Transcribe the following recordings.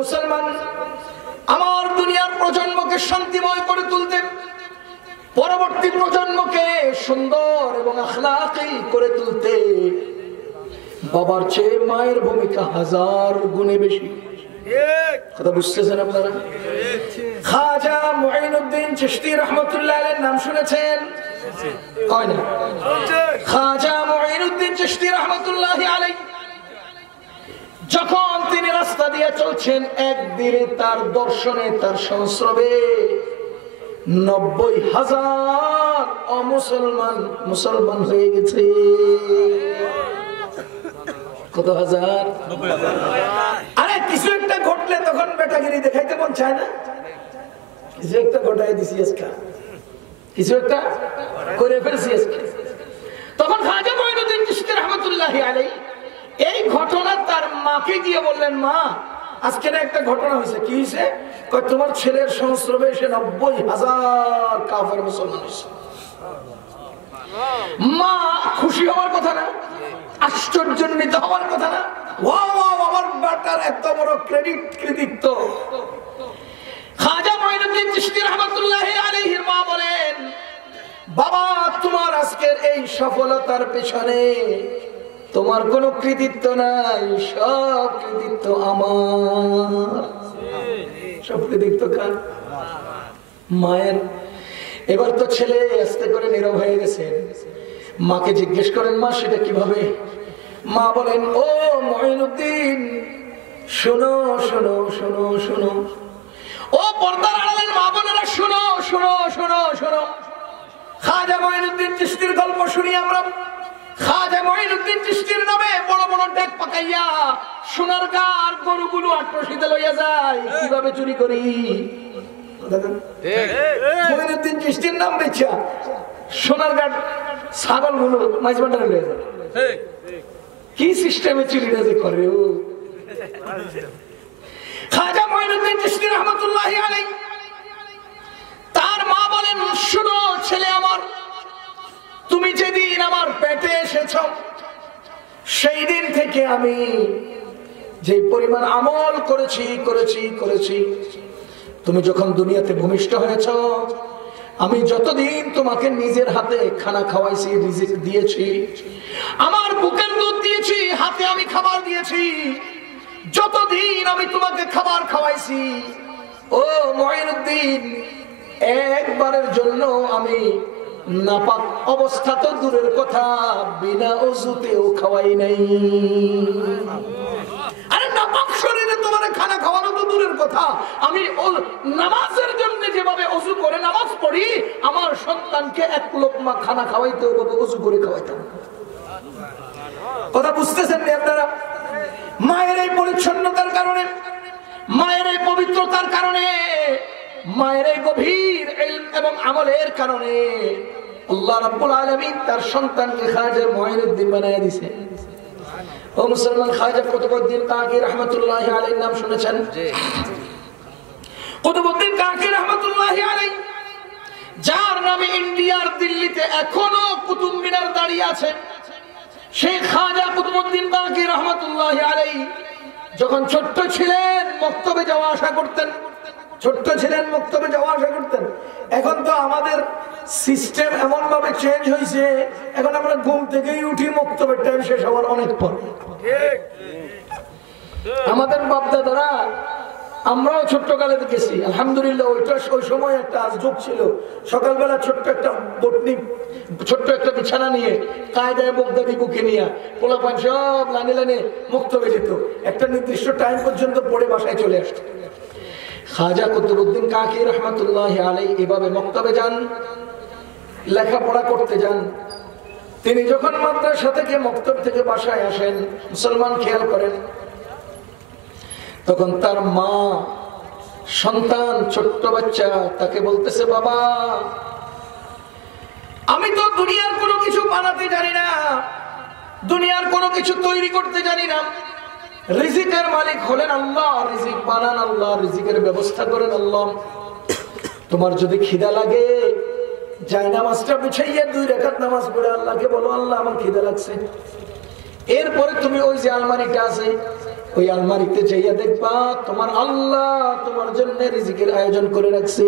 মুসলমান, আমার দুনিয়ার প্রজন্মকে শান্তিময় করে তুলতে, পরবর্তী প্রজন্মকে সুন্দর এবং আখলাকি করে তুলতে বাবার চেয়ে মায়ের ভূমিকা 1000 গুণে বেশি। কথা বুঝতেছেন আপনারা? খাজা মুঈনুদ্দিন চিশতি রাহমাতুল্লাহ আলাইহির নাম শুনেছেন? কয় না? খাজা মুঈনুদ্দিন চিশতি রাহমাতুল্লাহ আলাইহি যখন তিনি রাস্তা দিয়ে চলছেন, একদিনে তার দর্শনে, তার সংস্রবে 90,000 মুসলমান হয়ে গেছে। কত হাজার? আরে কিছু একটা ঘটলে তখন বেটাগিরি দেখাইতে মন চায় না? কিছু একটা ঘটাই দিছি আজকে, কিছু একটা করে ফেলছি আজকে। তখন খাজা মুঈনুদ্দিন চিশতি রাহমাতুল্লাহি আলাইহি এই ঘটনা তার মাকে গিয়ে বললেন, মা আজকে একটা ঘটনা হয়েছে। কি হয়েছে? তোমার ছেলের সংস্রবে এসে 90,000 কাফের মুসলমান হয়েছে। মা খুশি হওয়ার কথা না? আশ্চর্যান্বিত হওয়ার কথা না? আমার বেটার এত বড় কৃতিত্ব। খাজা মুঈনুদ্দিন চিশতি রাহমাতুল্লাহি আলাইহির মা বলেন, বাবা তোমার আজকের এই সফলতার পেছনে তোমার কোনো কৃতিত্ব নাই, সব কৃতিত্ব আমার। সব কৃতিত্ব কার? মায়ের। এবার তো ছেলে আস্তে করে নীরব হয়ে গেছেন। মাকে জিজ্ঞেস করেন, মা সেটা কিভাবে? মা বলেন, ও মুঈনুদ্দিন শোনো শোনো শোনো শোনো, ও পর্দার আড়ালের মা বোনেরা শোনো শোনো শোনো শোনো। খাজা মুঈনুদ্দিন চিশতির গল্প শুনি আমরা। খাজা মুঈনুদ্দিন চিশতির নামে বড় বড় ডেক পাকাইয়া সোনারগাঁর গরুগুলো আট্রসিতে লইয়া যায়। কিভাবে চুরি করি? মুঈনুদ্দিন চিশতির নাম বেচা সোনারগাঁর ছাগলগুলো মাইজবান্ডারে লইয়া যায়। কি সিস্টেমে চুরিটা যে করে ও। খাজা মুঈনুদ্দিন চিশতি রাহমাতুল্লাহি আলাইহি তার মা বলেন, শুনো ছেলে আমার, তুমি যেদিন আমার পেটে এসেছ সেই দিন থেকে আমি যে পরিমাণ আমল করেছি করেছি করেছি, তুমি যখন দুনিয়াতে ভূমিষ্ঠ হয়েছ আমি যতদিন তোমাকে নিজের হাতে খানা খাওয়াইছি, রিজিক দিয়েছি, আমার বুকের দুধ দিয়েছি, হাতে আমি খাবার দিয়েছি, যতদিন আমি তোমাকে খাবার খাওয়াইছি, ও মুঈনুদ্দিন একবারের জন্য আমি নাপাক অবস্থা তো দূরের কথা, বিনা ওযুতেও খাওয়াই নাই। আরে নাপাক শরীরে তোমার খানা খাওয়ানো তো দূরের কথা, আমি নামাজের জন্য যেভাবে ওযু করে নামাজ পড়ি, আমার সন্তানকে এক লোকমা খানা খাওয়াইতে ওভাবে ওযু করে খাওয়াইতাম। কথা বুঝতেছেন না আপনারা? মায়ের এই পরিচ্ছন্নতার কারণে, মায়ের এই পবিত্রতার কারণে, মায়ের এই গভীর ইলম এবং আমলের কারণে আল্লাহ রাব্বুল আলামিন তার সন্তানকে খাজা মুঈনুদ্দিন বানায়া দিয়েছে। ও মুসলমান, খাজা কুতুবউদ্দিন কাকি রাহমাতুল্লাহি আলাইহির নাম শুনেছেন? জি। কুতুবউদ্দিন কাকি রাহমাতুল্লাহি আলাইহি যার নামে ইন্ডিয়ার দিল্লিতে এখনো কুতুব মিনার দাঁড়িয়ে আছে, সেই খাজা কুতুবউদ্দিন কাকি রাহমাতুল্লাহি আলাইহি যখন ছোট্ট ছিলেন মক্তবে যাওয়া আসা করতেন। ছোট্ট ছিলেন মক্তবে যাওয়া আসা করতেন। এখন তো আমাদের সিস্টেম এমন ভাবে চেঞ্জ হয়েছে, এখন আমরা ঘুম থেকেই উঠি মক্তবের টাইম শেষ হওয়ার অনেক পর। আমাদের বাপদাদারা, আমরাও ছোট্টকালে গেছি আলহামদুলিল্লাহ। ওই সময় একটা আজব ছিল, সকালবেলা ছোট্ট একটা বটনি, ছোট্ট একটা বিছানা নিয়ে কায়দায় বগদাদি বুকে নিয়ে পোলাপান সব লাইনে লাইনে মক্তবে যেত, একটা নির্দিষ্ট টাইম পর্যন্ত পড়ে বাসায় চলে আসতো। খাজা কুতুবউদ্দিন কাকি রাহমাতুল্লাহি আলাইহি এভাবে মক্তবে যান, লেখাপড়া করতে যান। তিনি যখন মাদ্রাসা থেকে মক্তব থেকে বাসায় আসেন, মুসলমান খেয়াল করেন, তখন তার মা, সন্তান ছোট্ট বাচ্চা, তাকে বলতেছে, বাবা আমি তো দুনিয়ার কোনো কিছু বানাতে জানি না, দুনিয়ার কোনো কিছু তৈরি করতে জানি না, রিজিকের মালিক হলেন আল্লাহ, রিজিক বানান আল্লাহ, রিজিকের ব্যবস্থা করেন আল্লাহ। তোমার যদি খিদা লাগে জায়নামাজটা বিছাইয়া 2 রাকাত নামাজ পড়ে আল্লাহকে বলো, আল্লাহ আমার খিদা লাগছে। এরপরে তুমি ওই যে আলমারিটা আছে ওই আলমারিতে যাইয়া দেখবা তোমার আল্লাহ তোমার জন্য রিজিকের আয়োজন করে রাখছে।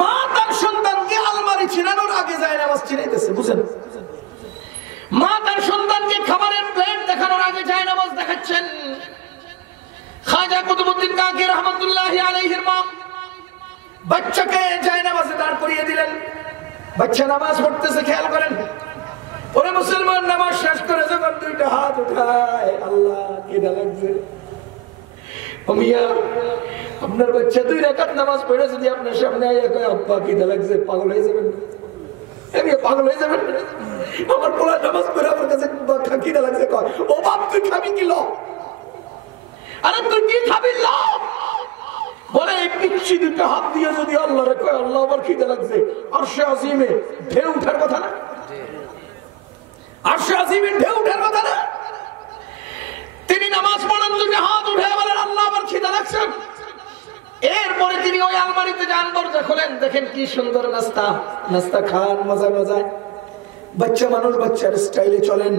মা তার সন্তানকে আলমারি ছিনানোর আগে যায় নামাজ ছিনাইতেছে, বুঝেন? মা তার সন্তানকে খাবারের প্লেট দেখানোর আগে যায় নামাজ দেখাচ্ছেন। খাজা কুতুবউদ্দিন কাকি রহমাতুল্লাহি আলাইহির মা বাচ্চাকে যায় নামাজে দাঁড় করিয়ে দিলেন। বাচ্চা নামাজ পড়তেছে, খেয়াল করেন। ওরে মুসলমান, নামাজ শেষ করে যখন দুইটা হাত উঠায়, আল্লাহ খিদা লাগছে। মিয়া, আপনার বাচ্চা 2 রাকাত নামাজ পড়ে যদি আপনার সামনে আইয়া কয় আব্বা খিদা লাগছে, পাগল হয়ে যাবেন? পাগল হয়ে যাবেন? আমার পোলা নামাজ পড়ে আমার কাছে খিদা লাগছে কয়, ও বাপ তুই খাবি কি লো? আরে তুই কি খাবি লো? বলে এই পিচ্ছি দুটো হাত দিয়ে যদি আল্লাহরে কয় আল্লাহ আমার খিদা লাগছে, আরশে আজিমে ঢেউ উঠার কথা না? আরশে আজিমে ঢেউ উঠার কথা না? তিনি নামাজ পড়েন, দুটো হাত উঠে বলেন আল্লাহ আমার খিদা লাগছে। এরপরে তিনি ওই আলমারিতে যান, দরজা খোলেন, দেখেন কি সুন্দর নাস্তা। নাস্তা খান মজা মজায়। বাচ্চা মানুষ বাচ্চার স্টাইলে চলেন।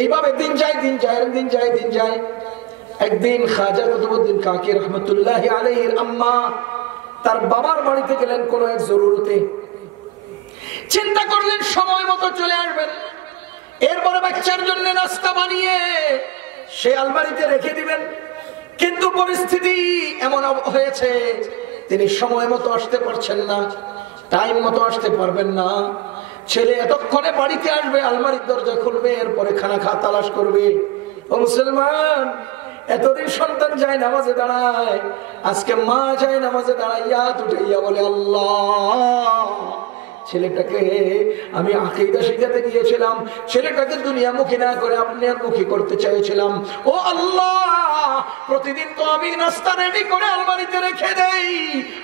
এইভাবে দিন যায় দিন যায় দিন যায় দিন যায়। একদিন খাজা কুতুবউদ্দিন কাকি রহমতুল্লাহি আলাইহির আম্মা তার বাবার বাড়িতে গেলেন কোন এক জরুরতে। চিন্তা করলেন সময় মতো চলে আসবেন, এরপরে বাচ্চার জন্য নাস্তা বানিয়ে সে আলমারিতে রেখে দিবেন। কিন্তু পরিস্থিতি এমন হয়েছে তিনি সময় মতো আসতে পারছেন না, টাইম মতো আসতে পারবেন না। ছেলে এতক্ষণে বাড়িতে আসবে, আলমারির দরজা খুলবে, এরপরে খানা খা তালাশ করবে। ও মুসলমান, এতদিন সন্তান যায় নামাজে দাঁড়ায়, আজকে মা যায় নামাজে দাঁড়াইয়া উঠাইয়া বলে আল্লাহ ছেলেটাকে আমি আকীদা শিখাতে গিয়েছিলাম, ছেলেটাকে দুনিয়ামুখী না করে আপনার মুখী করতে চাইছিলাম। ও আল্লাহ, প্রতিদিন তো আমি নাস্তা রেডি করে আলমারিতে রেখে দেই,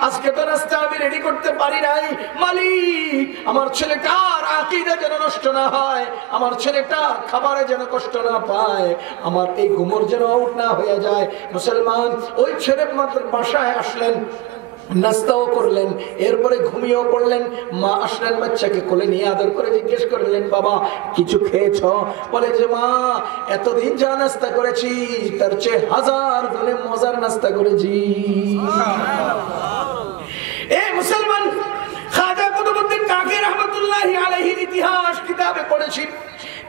আজকে তো নাস্তা আমি রেডি করতে পারি নাই। মালিক, আমার ছেলেটার আকীদা যেন নষ্ট না হয়, আমার ছেলেটা খাবারে যেন কষ্ট না পায়, আমার এই ঘুমর যেন আউট না হয়ে যায়। মুসলমান, ওই ছেলে মাত্র বাসায় আসলেন, নাস্তাও করলেন, এরপরে ঘুমিয়েও পড়লেন। মা আসলেন, বাচ্চাকে কোলে নিয়ে আদর করে জিজ্ঞেস করলেন বাবা কিছু খেয়েছ? বলে যে মা এতদিন যা নাস্তা করেছি তার চেয়ে 1000 গুণে মজার নাস্তা করেছি। এই মুসলমান, খাজা কুতুবউদ্দিন কাকি রহমাতুল্লাহি আলাইহির ইতিহাস কিতাবে পড়েছি,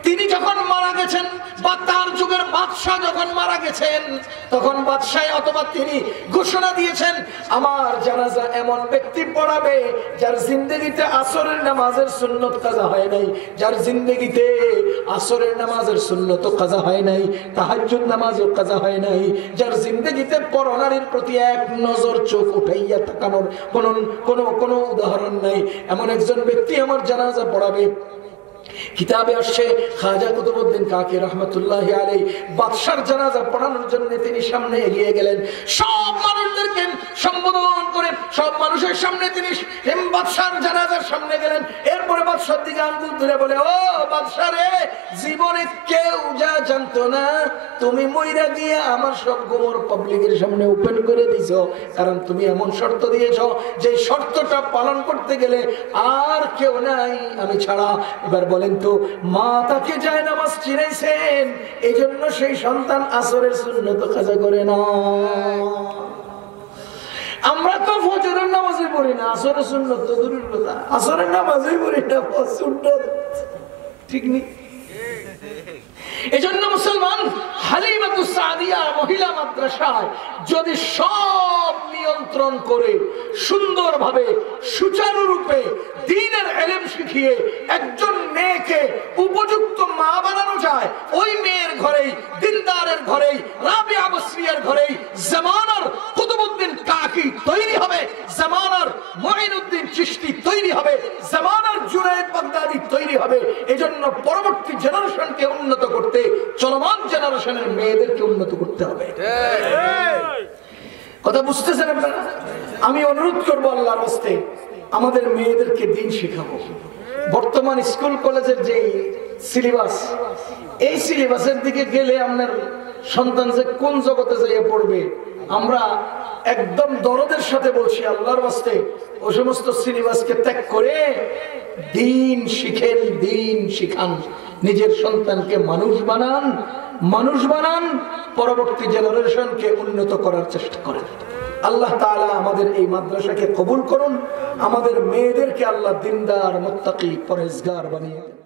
তিনি যখন মারা গেছেন বা তার যুগের বাদশাহ যখন মারা গেছেন, তখন বাদশাহ অথবা তিনি ঘোষণা দিয়েছেন আমার জানাজা এমন ব্যক্তি পড়াবে যার জিন্দেগিতে আসরের নামাজের সুন্নত কাজা হয় নাই, যার জিন্দেগিতে আসরের নামাজের সুন্নত কাজা হয় নাই, তাহাজ্জুদ নামাজও কাজা হয় নাই, যার জিন্দেগিতে পরনারীর প্রতি এক নজর চোখ উঠাইয়া তাকানোর কোনো উদাহরণ নাই, এমন একজন ব্যক্তি আমার জানাজা পড়াবে। কিতাবে আসছে খাজা কুতুবউদ্দিন কাকি রহমাতুল্লাহি আলাইহি বাদশার জানাজা পড়ানোর জন্য তিনি সামনে এগিয়ে গেলেন। সব মানুষদেরকে সম্বোধন করে সব মানুষের সামনে তিনি বাদশার জানাজার সামনে গেলেন। এরপরে বাদশার দিকে আঙ্গুল তুলে বলে, ও বাদশা রে, জীবনে কেউ যা জানতো না তুমি মইরা দিয়ে আমার সব গোমর পাবলিকের সামনে ওপেন করে দিছো, কারণ তুমি এমন শর্ত দিয়েছো যে শর্তটা পালন করতে গেলে আর কেউ নাই আমি ছাড়া। এবার বলেন তো, মা তাকে যায় নামাজ চিনাইছেন, এই জন্য সেই সন্তান আসরের সুন্নত কাজা করে না। আমরা তো ফজরের নামাজে পড়ি না, আসরের সুন্নত তো দূরের কথা, আসরের নামাজেই পড়ি না, সুন্নত ঠিক নেই। এজন্য মুসলমান, হালিমাতুস সাদিয়া মহিলা মাদ্রাসায় যদি সব নিয়ন্ত্রণ করে সুন্দরভাবে সুচারুরূপে দ্বীনের ইলম শিখিয়ে একজন মেয়েকে উপযুক্ত মা বানানো যায়, ওই মেয়ের ঘরেই, দিনদারের ঘরেই, রাবিয়া বসরিয়ার ঘরেই জামানার কুতুবউদ্দিন কাকি তৈরি হবে, জামানার মুঈনুদ্দিন চিশতি তৈরি হবে, জামানার জুনায়েদ বাগদাদি তৈরি হবে। এজন্য পরবর্তী জেনারেশনকে উন্নত করতে চলমান জেনারেশনের মেয়েদেরকে উন্নত করতে হবে। কথা বুঝতেছেন আপনারা? আমি অনুরোধ করবো আল্লাহর হস্তে আমাদের মেয়েদেরকে দিন শেখাবো। বর্তমান স্কুল কলেজের যে সিলেবাস, এই সিলেবাসের দিকে গেলে আপনার সন্তান যে কোন জগতে যাইয়া পড়বে, আমরা একদম দরদের সাথে বলছি আল্লাহর হস্তে ও সমস্ত সিলেবাসকে ত্যাগ করে দিন শিখেন, দিন শিখান। নিজের সন্তানকে মানুষ বানান, পরবর্তী জেনারেশনকে উন্নত করার চেষ্টা করেন। আল্লাহ তাআলা আমাদের এই মাদ্রাসাকে কবুল করুন, আমাদের মেয়েদেরকে আল্লাহ দিনদার মুত্তাকি পরহেজগার বানিয়ে দেন।